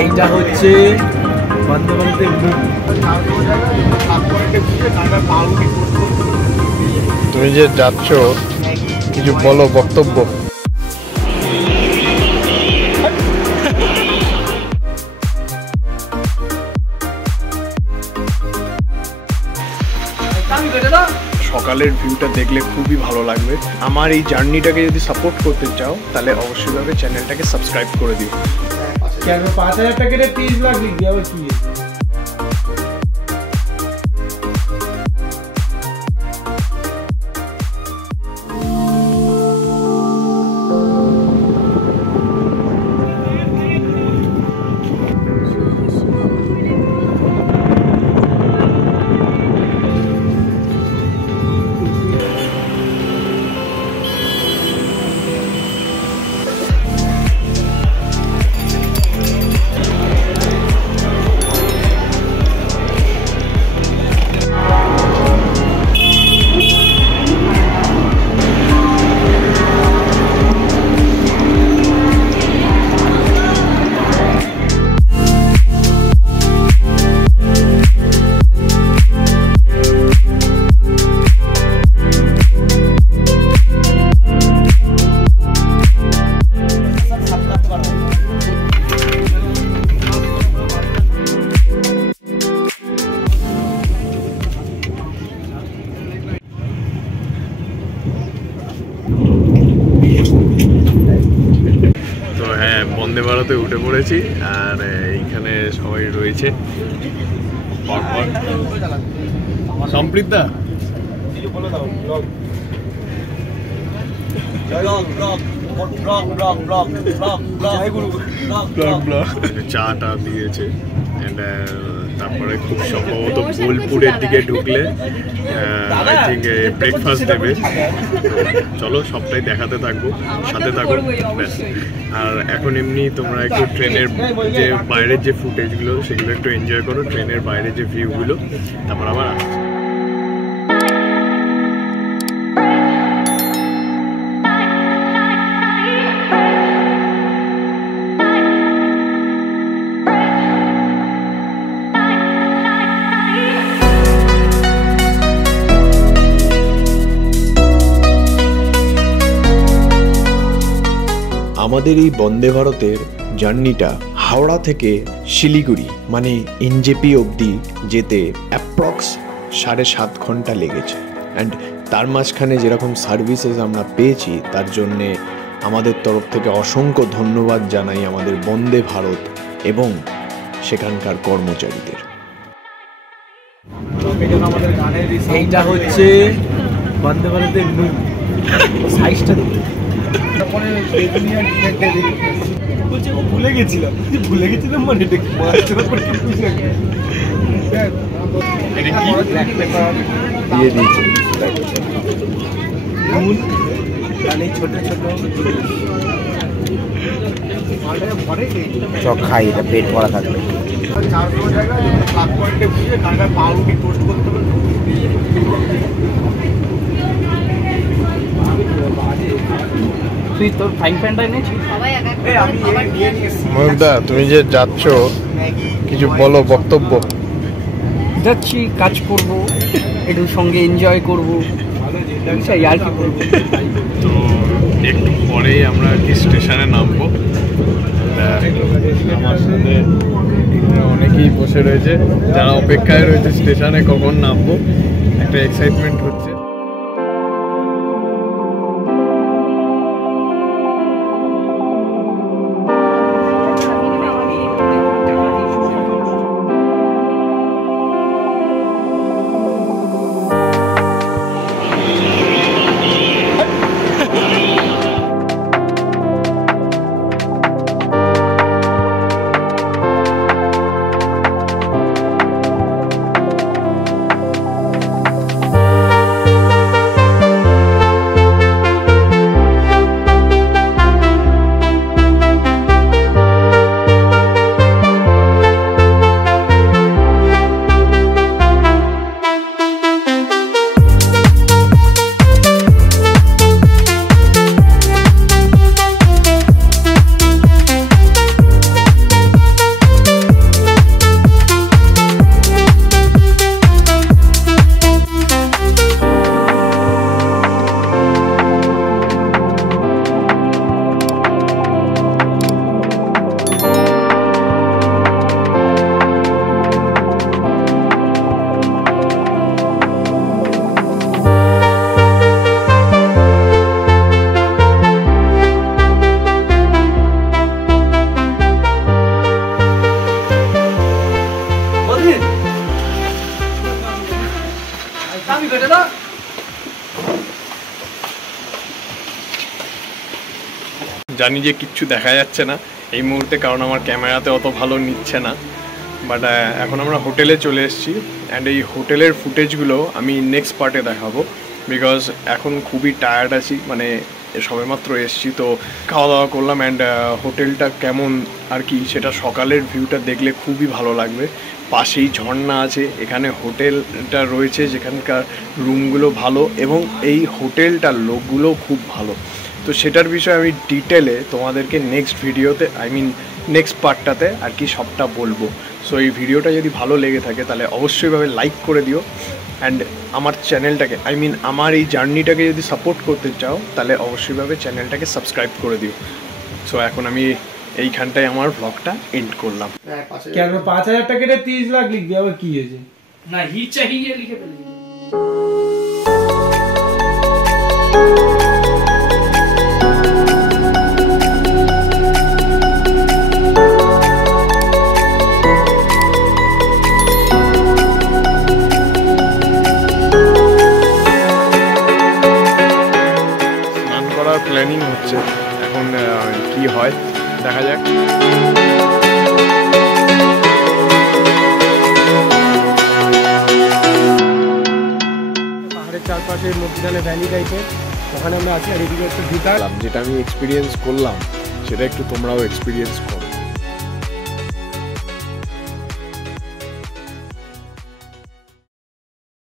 এইটা হচ্ছে বন্দে ভারতের মুখ। তুমি যে যাচ্ছ কিছু বলো, বক্তব্য। সকালের ভিউটা দেখলে খুবই ভালো লাগবে। আমার এই জার্নিটাকে যদি সাপোর্ট করতে চাও তাহলে অবশ্যইভাবে চ্যানেলটাকে সাবস্ক্রাইব করে দিও। 5000 টাকা 30 লাখ লিখ দিও কি বন্দে ভারতে উঠে পড়েছি আর এইখানে সবাই রয়েছে। সম্প্রীতা চাটা দিয়েছে। তারপরে খুব সম্ভবত বোলপুরের দিকে ঢুকলে আই থিঙ্ক ব্রেকফাস্ট দেবে। চলো সবটাই দেখাতে থাকবো, সাথে থাকো ব্যাস। আর এখন এমনি তোমরা একটু ট্রেনের যে বাইরের যে ফুটেজগুলো সেগুলো একটু এনজয় করো, ট্রেনের বাইরের যে ভিউগুলো। তারপর আবার আমাদের এই বন্দে ভারতের জার্নিটা হাওড়া থেকে শিলিগুড়ি মানে এনজেপি অবধি যেতে অ্যাপ্রক্স 7.5 ঘন্টা লেগেছে। অ্যান্ড তার মাঝখানে যেরকম সার্ভিসেস আমরা পেয়েছি তার জন্যে আমাদের তরফ থেকে অসংখ্য ধন্যবাদ জানাই আমাদের বন্দে ভারত এবং সেখানকার কর্মচারীদের। এইটা হচ্ছে বন্দে ভারতের মুখ, সাইজটা দেখুন। ভুলে গেছিলাম মানে দিয়ে দিয়েছি ছোট ছোট চক খাই, এটা পেট ভরা থাকবে। তুই তোর ফাইন প্যান্টটাই নিয়েছিস? ময়ূরদা তুমি যে যাচ্ছ কিছু বলো, বক্তব্য। যাচ্ছি, কাজ করব, একটু সঙ্গে এনজয় করবো, আর কি করবো। তো একটু পরেই আমরা কি স্টেশনে নামবো। আমার সাথে অনেকেই বসে রয়েছে যারা অপেক্ষায় রয়েছে স্টেশনে কখন নামবো, একটা এক্সাইটমেন্ট হচ্ছে। জানি যে কিচ্ছু দেখা যাচ্ছে না এই মুহূর্তে, কারণ আমার ক্যামেরাতে অত ভালো নিচ্ছে না। বাট এখন আমরা হোটেলে চলে এসেছি অ্যান্ড এই হোটেলের ফুটেজগুলো আমি নেক্সট পার্টে দেখাবো, বিকজ এখন খুবই টায়ার্ড আছি, মানে সবেমাত্র এসেছি তো খাওয়া দাওয়া করলাম অ্যান্ড হোটেলটা কেমন আর কি সেটা সকালের ভিউটা দেখলে খুবই ভালো লাগবে। পাশেই ঝর্ণা আছে, এখানে হোটেলটা রয়েছে যেখানকার রুমগুলো ভালো এবং এই হোটেলটার লোকগুলো খুব ভালো। তো সেটার বিষয়ে আমি ডিটেলে তোমাদেরকে নেক্সট ভিডিওতে নেক্সট পার্টটাতে আর কি সবটা বলবো। সো এই ভিডিওটা যদি ভালো লেগে থাকে তাহলে অবশ্যইভাবে লাইক করে দিও অ্যান্ড আমার চ্যানেলটাকে আমার এই জার্নিটাকে যদি সাপোর্ট করতে চাও তাহলে অবশ্যইভাবে চ্যানেলটাকে সাবস্ক্রাইব করে দিও। সো এখন আমি এইখানটায় আমার ব্লগটা এন্ড করলাম। কেন 5,000 টাকা 30 লাখ লিখবি, আবার কি হয়েছে? না হি চাহিয়ে লিখে ফেলি। স্নান করার প্ল্যানিং হচ্ছে, এখন কি হয় দেখা যাক। পাহাড়ের চারপাশের মধ্যখানে ভ্যালি টাইপের, ওখানে আমরা আছি আর এদিকে একটা ভিতর যেটা আমি এক্সপিরিয়েন্স করলাম সেটা একটু তোমরাও এক্সপিরিয়েন্স করো।